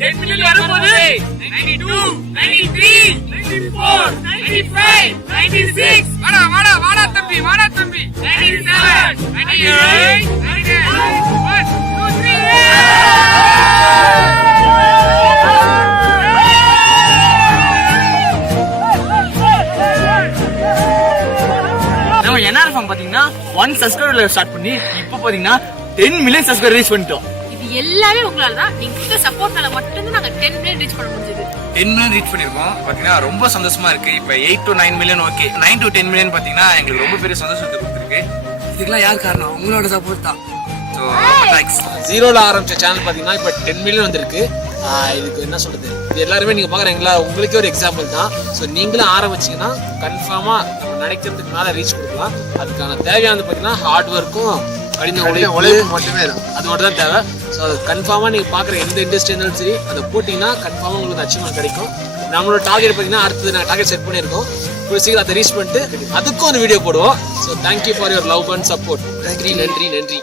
10 million வரும்போது 92 93 94 95 96 வாடா தம்பி 97 98 99 1 2 3 நம்ம என்ஆர்எஃப்எம் பாத்தீங்கன்னா 1 சப்ஸ்கிரைபர்ல ஸ்டார்ட் பண்ணி இப்போ பாத்தீங்கன்னா 10 மில்லியன் சப்ஸ்கிரைபர் ரீச் பண்ணிட்டோம். இது எல்லாமே உங்களால தான். நீங்க சப்போர்ட்னால மட்டும் தான் நாங்க 10 மில்லியன் ரீச் பண்ண முடிஞ்சது. 10 மில்லியன் ரீச் பண்ணிருக்கோம். பாத்தீங்கன்னா ரொம்ப சந்தோஷமா இருக்கு. இப்போ 8 to 9 million okay, 9 to 10 million பாத்தீங்கன்னா எங்களுக்கு ரொம்ப பெரிய சந்தோஷத்தை கொடுத்துருக்கு. இதுக்கெல்லாம் யார் காரணம்? உங்களோட சப்போர்ட் தான். So thanks. ஜீரோல ஆரம்பிச்ச சேனல் பாத்தீங்கன்னா இப்போ 10 மில்லியன் வந்திருக்கு. இதுக்கு என்ன சொல்றது, இது எல்லாருமே நீங்க பாக்குறீங்களா, உங்களுக்கே ஒரு எக்ஸாம்பிள் தான். ஸோ நீங்களும் ஆரம்பிச்சீங்கன்னா கன்ஃபார்மா நம்ம நினைக்கிறதுக்கு மேல ரீச் கொடுக்கலாம். அதுக்கான தேவையானது பாத்தீங்கன்னா ஹார்ட் ஒர்க்கும் கடின உழைப்பு மட்டுமே தான். அது மட்டும் தான் தேவை. ஸோ அது கன்ஃபார்மா நீங்க பாக்குற எந்த இண்டஸ்ட்ரி இருந்தாலும் சரி அதை போட்டீங்கன்னா கன்ஃபார்மா உங்களுக்கு அச்சீவ்மெண்ட் கிடைக்கும். நம்மளோட டார்கெட் பாத்தீங்கன்னா அடுத்தது நான் டார்கெட் செட் பண்ணியிருக்கோம். ஒரு சீக்கிரம் அதை ரீச் பண்ணிட்டு அதுக்கும் ஒரு வீடியோ போடுவோம். So thank you for your love and support. நன்றி.